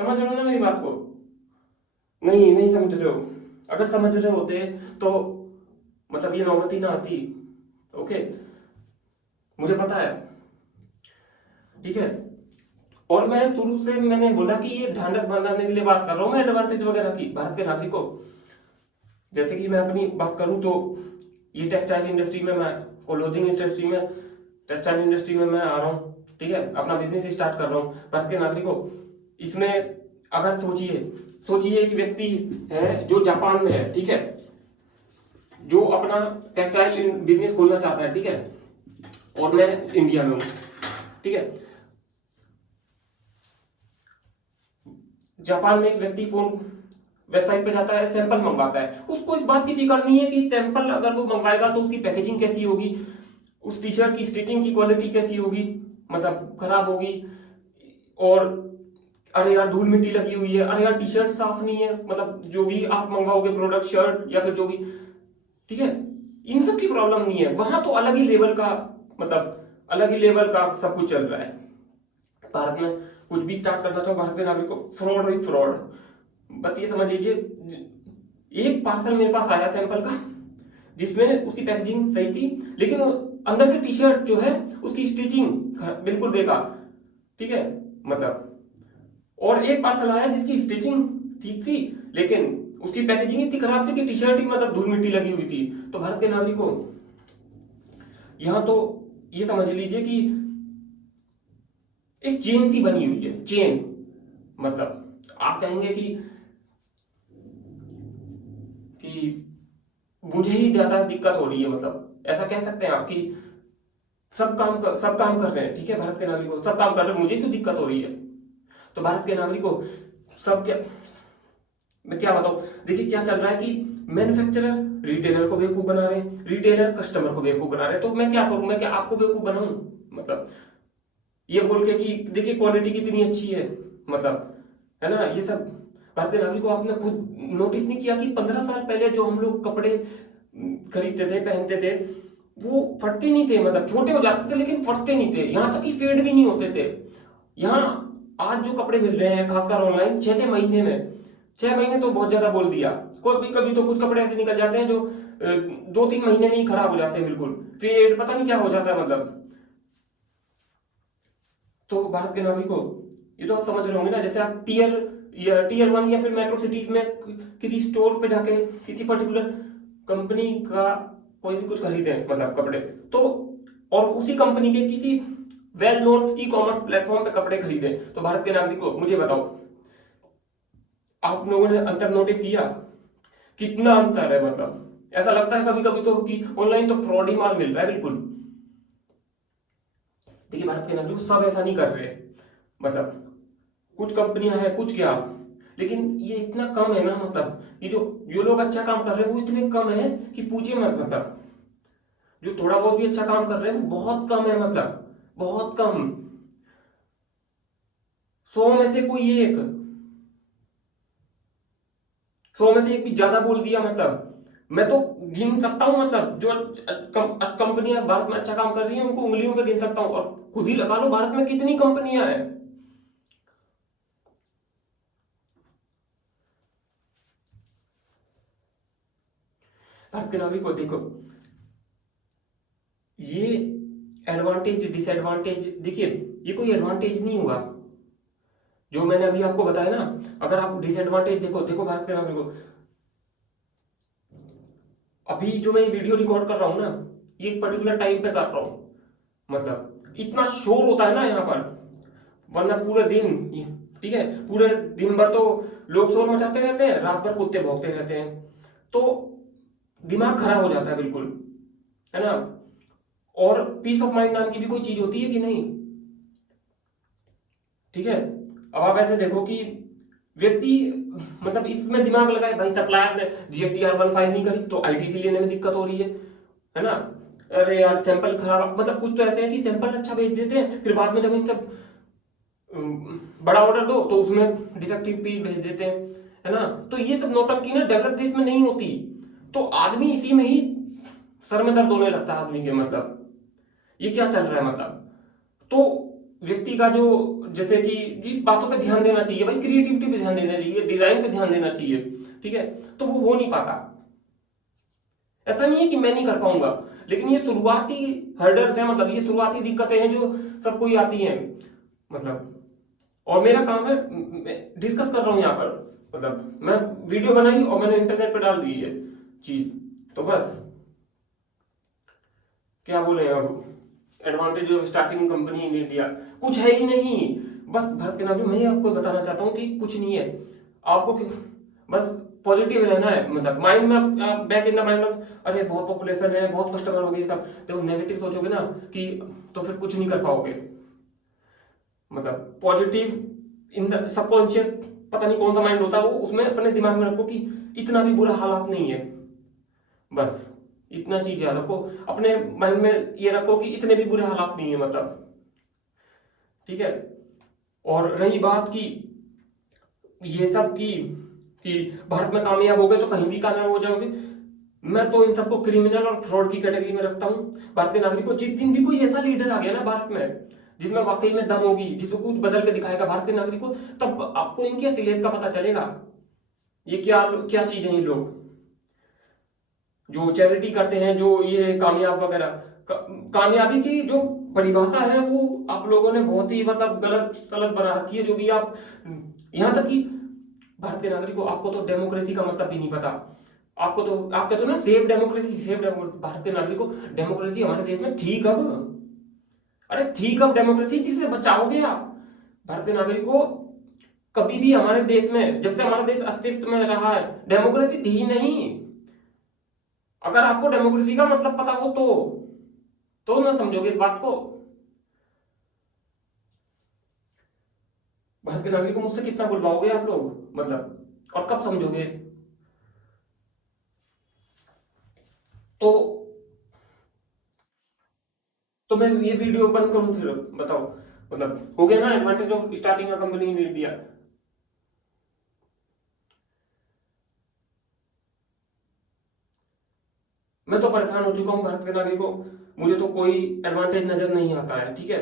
समझ रहे हो ना मेरी बात को? नहीं, नहीं समझ रहे हो। अगर समझ रहे होते तो मतलब ये नौबत ही ना आती। ओके, मुझे पता है। ठीक है। और मैं शुरू से मैंने बोला कि ये ढांढस बंधाने के लिए बात कर रहा हूँ मैं एडवांटेज वगैरह की भारत के नागरिकों। जैसे कि मैं अपनी बात करूं तो ये टेक्सटाइल इंडस्ट्री में मैं क्लोथिंग इंडस्ट्री में टेक्सटाइल इंडस्ट्री में मैं आ रहा हूँ। ठीक है, अपना बिजनेस स्टार्ट कर रहा हूँ भारत के नागरिकों। इसमें अगर सोचिए, सोचिए एक व्यक्ति है जो जापान में है, ठीक है, जो अपना टेक्सटाइल बिजनेस खोलना चाहता है, ठीक है, और मैं इंडिया में हूँ। ठीक है, जापान में एक व्यक्ति फोन वेबसाइट पे जाता है, सैंपल मंगवाता है, उसको इस बात की फिक्र नहीं है कि सैंपल अगर वो मंगवाएगा तो उसकी पैकेजिंग कैसी होगी, उस टी शर्ट की स्टिचिंग की क्वालिटी कैसी होगी, मतलब खराब होगी, और अरे यार धूल मिट्टी लगी हुई है, अरे यार टी शर्ट साफ नहीं है, मतलब जो भी आप मंगवाओगे प्रोडक्ट, शर्ट या फिर जो भी, ठीक है, इन सब की प्रॉब्लम नहीं है। वहां तो अलग ही लेवल का, मतलब अलग ही लेवल का सब कुछ चल रहा है। भारत में कुछ भी स्टार्ट करना चाहो भारत के नागरिक को, फ्रॉड ही फ्रॉड। बस ये समझ लीजिए, एक पार्सल मेरे पास आया सैंपल का जिसमें उसकी पैकेजिंग सही थी, लेकिन अंदर से टी शर्ट जो है उसकी स्टिचिंग बिल्कुल बेकार। ठीक है, मतलब, और एक पार्सल आया जिसकी स्टिचिंग ठीक थी लेकिन उसकी पैकेजिंग इतनी खराब थी कि टी शर्ट ही मतलब धूल मिट्टी लगी हुई थी। तो भारत के नागरिकों, यहां तो ये समझ लीजिए कि एक चेन सी बनी हुई है, चेन। मतलब आप कहेंगे कि मुझे ही ज्यादा दिक्कत हो रही है, मतलब ऐसा कह सकते हैं आप कि सब काम कर रहे हैं, ठीक है, भारत के नागरिकों सब काम कर रहे हैं, मुझे क्यों दिक्कत हो रही है? तो भारत के नागरिकों, सब क्या, मैं क्या बताऊं, देखिए क्या चल रहा है कि मैन्युफैक्चरर रिटेलर को बेवकूफ बना रहे हैं, रिटेलर कस्टमर को बेवकूफ बना रहे हैं। तो मैं क्या करूं, मैं क्या आपको बेवकूफ बनाऊं? मतलब ये बोल के कि देखिए क्वालिटी कितनी अच्छी है, मतलब, है ना, ये सब। भारतीय नागरिकों, आपने खुद नोटिस नहीं किया कि 15 साल पहले जो हम लोग कपड़े खरीदते थे, पहनते थे, वो फटते नहीं थे, मतलब छोटे हो जाते थे लेकिन फटते नहीं थे, यहां तक कि फेड भी नहीं होते थे। यहाँ आज जो कपड़े मिल रहे हैं खासकर ऑनलाइन, 6-6 महीने में, 6 महीने तो बहुत ज्यादा बोल दिया, कभी कभी तो कुछ कपड़े ऐसे निकल जाते हैं जो 2-3 महीने में ही खराब हो जाते हैं, बिल्कुल फेड, पता नहीं क्या हो जाता है, मतलब। तो भारत के नागरिकों, ये तो आप समझ रहे होंगे ना, जैसे आप टीयर 1 या फिर मेट्रो सिटीज में किसी स्टोर पे जाके किसी पर्टिकुलर कंपनी का कोई भी कुछ खरीदे, मतलब कपड़े, तो और उसी कंपनी के किसी well known e commerce platform पे कपड़े खरीदे, तो भारत के नागरिकों मुझे बताओ, आप लोगों ने अंतर नोटिस किया? कितना अंतर है, मतलब ऐसा लगता है कभी कभी तो कि ऑनलाइन तो फ्रॉड ही माल मिल रहा है, बिल्कुल। देखिए भारत के नागरिक सब ऐसा नहीं कर रहे, मतलब कुछ कंपनियां हैं, कुछ क्या, लेकिन ये इतना कम है ना, मतलब ये जो जो लोग अच्छा काम कर रहे हैं वो इतने कम है कि पूछिए मत, मतलब जो थोड़ा बहुत भी अच्छा काम कर रहे हैं वो बहुत कम है, मतलब बहुत कम, 100 में से कोई एक, 100 में से एक भी ज्यादा बोल दिया, मतलब मैं तो गिन सकता हूं, मतलब जो कंपनियां भारत में अच्छा काम कर रही हैं उनको उंगलियों पे गिन सकता हूं, और खुद ही लगा लो भारत में कितनी कंपनियां हैं। भारत के नागरिक को देखो, ये एडवांटेज डिसएडवांटेज, देखिए ये कोई एडवांटेज नहीं हुआ जो मैंने अभी आपको बताया ना। अगर आप डिसएडवांटेज देखो, देखो भारत के नागरिक को, अभी जो मैं ये वीडियो रिकॉर्ड कर रहा हूं ना, ये एक पर्टिकुलर टाइम पे कर रहा हूं, मतलब इतना शोर होता है ना यहाँ पर, वरना पूरे दिन ठीक है, पूरे दिन भर तो लोग शोर मचाते रहते हैं, रात भर कुत्ते भौंकते रहते हैं, तो दिमाग खराब हो जाता है बिल्कुल, है ना। और पीस ऑफ माइंड नाम की भी कोई चीज होती है कि नहीं? ठीक है, अब आप ऐसे देखो कि व्यक्ति, मतलब इसमें दिमाग लगाए, भाई सप्लायर ने GSTR 1 फाइल नहीं करी तो ITC लेने में दिक्कत हो रही है ना। अरे यार सैंपल खराब, मतलब कुछ तो ऐसे हैं कि सैंपल अच्छा भेज देते हैं, फिर बाद में जब इन सब बड़ा ऑर्डर दो तो उसमें डिफेक्टिव पीस भेज देते हैं, है ना। तो ये सब नौटंकी ना डेवलप देश में नहीं होती, तो आदमी इसी में ही सर में दर्द होने लगता है आदमी के, मतलब ये क्या चल रहा है, मतलब। तो व्यक्ति का जो जैसे कि जिस बातों पे ध्यान देना चाहिए भाई, क्रिएटिविटी पे ध्यान देना चाहिए, डिजाइन पे ध्यान देना चाहिए, ठीक है, तो वो हो नहीं पाता। ऐसा नहीं है कि मैं नहीं कर पाऊंगा, लेकिन ये शुरुआती हर्डल्स हैं, मतलब ये शुरुआती दिक्कतें हैं जो सबको ही आती हैं, मतलब। और मेरा काम है, डिस्कस कर रहा हूं यहाँ पर, मतलब मैं वीडियो बनाई और मैंने इंटरनेट पर डाल दी है चीज, तो बस क्या बोले अब, advantage of starting company in India कुछ है ही नहीं। बस भरत के नाम मैं आपको बताना चाहता हूँ कि कुछ नहीं है, आपको बस पॉजिटिव रहना है, मतलब माइंड में, back in the mind of, अरे बहुत पॉपुलेशन है, बहुत कस्टमर हो गए सब, तो नेगेटिव सोचोगे ना कि, तो फिर कुछ नहीं कर पाओगे। मतलब पॉजिटिव इन द सबकॉन्शियस, पता नहीं कौन सा माइंड होता है वो, उसमें अपने दिमाग में रखो कि इतना भी बुरा हालात नहीं है, बस इतना चीज याद रखो, अपने माइंड में ये रखो कि इतने भी बुरे हालात नहीं है, मतलब, ठीक है। और रही बात की ये सब की कि भारत में कामयाब हो गए तो कहीं भी कामयाब हो जाओगे, मैं तो इन सबको क्रिमिनल और फ्रॉड की कैटेगरी में रखता हूं। भारतीय नागरिक को जिस दिन भी कोई ऐसा लीडर आ गया ना भारत में जिसमें वाकई में दम होगी, जिसको कुछ बदल के दिखाएगा भारतीय नागरिक को, तब आपको इनकी असलियत का पता चलेगा। ये क्या क्या चीज है, ये लोग जो चैरिटी करते हैं, जो ये कामयाब वगैरह, कामयाबी की जो परिभाषा है वो आप लोगों ने बहुत ही मतलब गलत गलत बना रखी है, जो भी आप, यहां तक कि भारतीय नागरिक को, आपको तो डेमोक्रेसी का मतलब भी नहीं पता, आपको तो, आप कहते हो ना सेफ डेमोक्रेसी, सेफ डेमोक्रेसी, भारतीय नागरिक को डेमोक्रेसी हमारे देश में थी कब? अरे थी कब डेमोक्रेसी, किससे बचाओगे आप? भारतीय नागरिक को कभी भी हमारे देश में, जब से हमारा देश अस्तित्व में रहा है, डेमोक्रेसी थी नहीं। अगर आपको डेमोक्रेसी का मतलब पता हो तो ना समझोगे इस बात को। भारत के नागरिक को मुझसे कितना बुलवाओगे आप लोग, मतलब, और कब समझोगे? तो मैं ये वीडियो बंद करूं फिर, बताओ, मतलब हो गया ना advantage of starting a company in India. मैं तो परेशान हो चुका हूं भारत के नागरिकों, मुझे तो कोई एडवांटेज नजर नहीं आता है, ठीक है,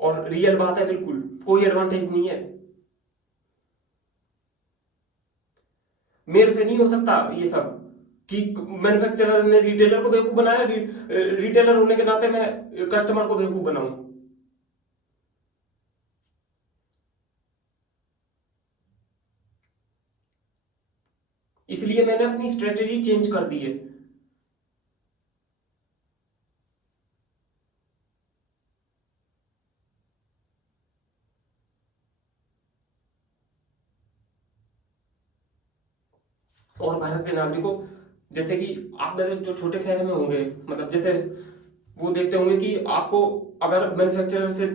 और रियल बात है, बिल्कुल कोई एडवांटेज नहीं है, मेरे से नहीं हो सकता ये सब कि मैन्युफैक्चरर ने रिटेलर को बेवकूफ बनाया, रिटेलर होने के नाते मैं कस्टमर को बेवकूफ बनाऊं। इसलिए मैंने अपनी स्ट्रेटेजी चेंज कर दी है। और भारत के नागरिकों, जैसे कि आप में से जो छोटे शहर में होंगे, मतलब जैसे वो देखते होंगे कि आपको अगर मैन्युफैक्चरर से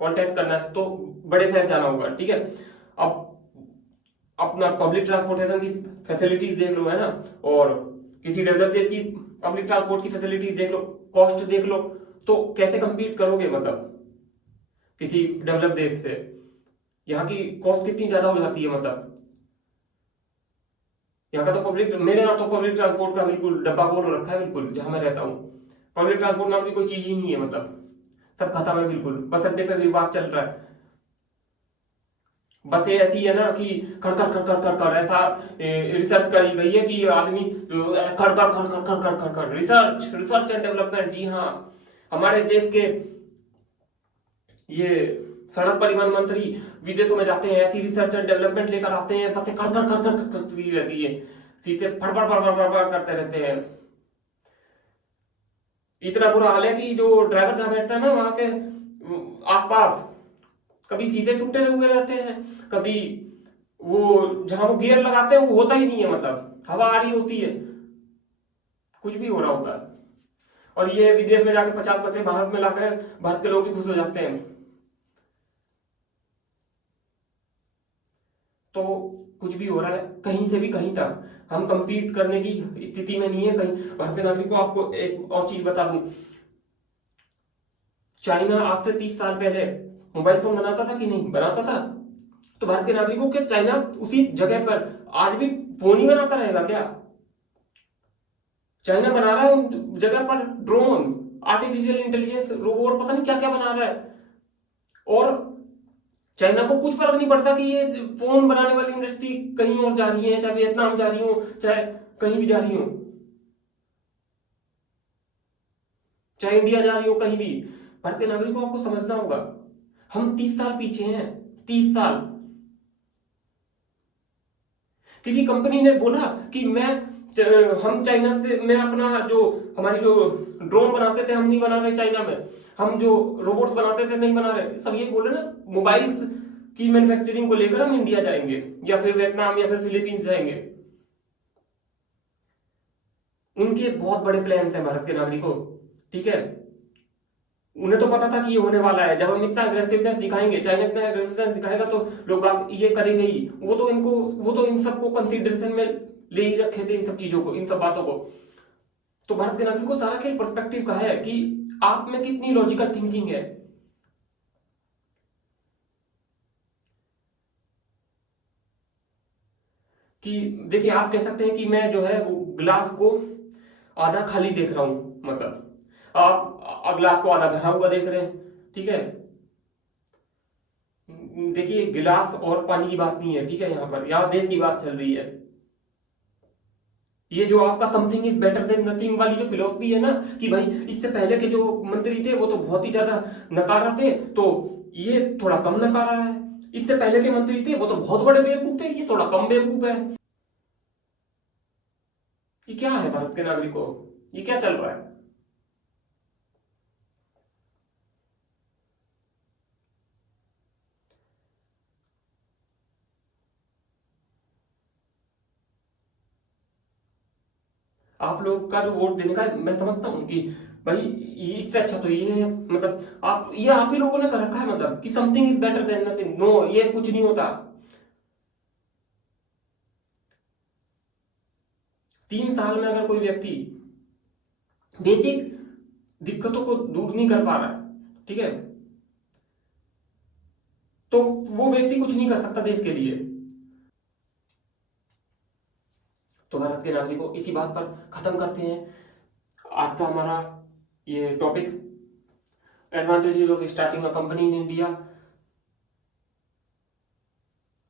कांटेक्ट करना है तो बड़े शहर जाना होगा, ठीक है। अब अपना पब्लिक ट्रांसपोर्टेशन की फैसिलिटीज देख लो, है ना, और किसी डेवलप देश की पब्लिक ट्रांसपोर्ट की फैसिलिटीज देख लो, कॉस्ट देख लो, तो कैसे compete करोगे, मतलब किसी डेवलप देश से? यहाँ की कॉस्ट कितनी ज्यादा हो जाती है, मतलब यहाँ का तो पब्लिक, मेरे यहाँ तो पब्लिक ट्रांसपोर्ट का बिल्कुल डब्बा खोल रखा है, बिल्कुल जहां मैं रहता हूँ पब्लिक ट्रांसपोर्ट नाम की कोई चीज ही नहीं है, मतलब सब खत्म है बिल्कुल, बस अड्डे पे विवाद चल रहा है। बस ये ऐसी है ना कि खड़ खड़ खड़ खड़ खड़ खड़, ऐसा रिसर्च करी गई है कि आदमी खड़ खड़ खड़ खड़ खड़ खड़ खड़ खड़, रिसर्च रिसर्च एंड डेवलपमेंट, जी हाँ, हमारे देश के ये सड़क परिवहन मंत्री विदेशों में जाते हैं, ऐसी रिसर्च एंड डेवलपमेंट लेकर आते हैं, बस खड़ खड़ खड़ खड़ करती रहती है, शीशे फड़ फड़ फड़ फड़ फड़ करते रहते हैं। इतना बुरा हाल है कि जो ड्राइवर जहां बैठता है ना वहां के आसपास कभी शीशे टूटे हुए रहते हैं, कभी वो जहां वो गियर लगाते हैं वो होता ही नहीं है, मतलब हवा आ रही होती है, कुछ भी हो रहा होता है। और ये विदेश में जाके 50 पैसे भारत में लाकर भारत के लोग भी खुश हो जाते हैं। तो कुछ भी हो रहा है कहीं से भी कहीं तक, हम compete करने की स्थिति में नहीं है कहीं। भारतीय नागरिक को आपको एक और चीज बता दूं, चाइना आज से 30 साल पहले मोबाइल फोन बनाता था कि नहीं बनाता था? तो भारत के नागरिकों के चाइना उसी जगह पर आज भी फोन ही बनाता रहेगा क्या? चाइना बना रहा है उन जगह पर ड्रोन, आर्टिफिशियल इंटेलिजेंस, रोबोट, पता नहीं क्या क्या बना रहा है। और चाइना को कुछ फर्क नहीं पड़ता कि ये फोन बनाने वाली इंडस्ट्री कहीं और जा रही है, चाहे वियतनाम जा रही हो, चाहे कहीं भी जा रही हो, चाहे इंडिया जा रही हो, कहीं भी। भारत के नागरिकों को आपको समझना होगा, हम 30 साल पीछे हैं, 30 साल। किसी कंपनी ने बोला कि हम चाइना से, मैं अपना जो हमारी जो ड्रोन बनाते थे हम नहीं बना रहे चाइना में, हम जो रोबोट्स बनाते थे नहीं बना रहे, सब ये बोले ना, मोबाइल्स की मैन्युफैक्चरिंग को लेकर हम इंडिया जाएंगे या फिर वियतनाम या फिर फिलीपींस जाएंगे। उनके बहुत बड़े प्लान हैं भारत के नागरिकों, ठीक है। उन्हें तो पता था कि ये होने वाला है। जब हम इतना अग्रेसिवनेस दिखाएंगे, चाइना इतना अग्रेसिवनेस दिखाएगा तो लोग बाग ये करेंगे ही। वो तो इन सबको कंसिडरेशन में ले ही रखे थे, इन सब चीजों को, इन सब बातों को। तो भारत के नागरिक को सारा खेल पर्सपेक्टिव का है कि आप में कितनी लॉजिकल थिंकिंग है। कि देखिए, आप कह सकते हैं कि मैं जो है वो ग्लास को आधा खाली देख रहा हूं, मतलब आप ग्लास को आधा भरा हुआ देख रहे हैं, ठीक है। देखिए, गिलास और पानी की बात नहीं है, ठीक है। यहाँ देश की बात चल रही है। ये जो आपका something is better than nothing वाली जो फिलोसफी है ना, कि भाई इससे पहले के जो मंत्री थे वो तो बहुत ही ज्यादा नकारा थे, तो ये थोड़ा कम नकारा है। इससे पहले के मंत्री थे वो तो बहुत बड़े बेवकूफ थे, ये थोड़ा कम बेवकूफ है। ये क्या है भारत के नागरिकों, ये क्या चल रहा है? आप लोग का जो वोट देने का मैं समझता हूँ कि भाई इससे अच्छा तो ये है, मतलब आप ही लोगों ने कर रखा है, मतलब कि something is better than nothing. No, ये कुछ नहीं होता। 3 साल में अगर कोई व्यक्ति बेसिक दिक्कतों को दूर नहीं कर पा रहा है, ठीक है, तो वो व्यक्ति कुछ नहीं कर सकता देश के लिए। तो भारत के नागरिकों, इसी बात पर खत्म करते हैं आज का हमारा ये topic, advantages of starting a company in India.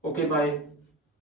Okay, bye.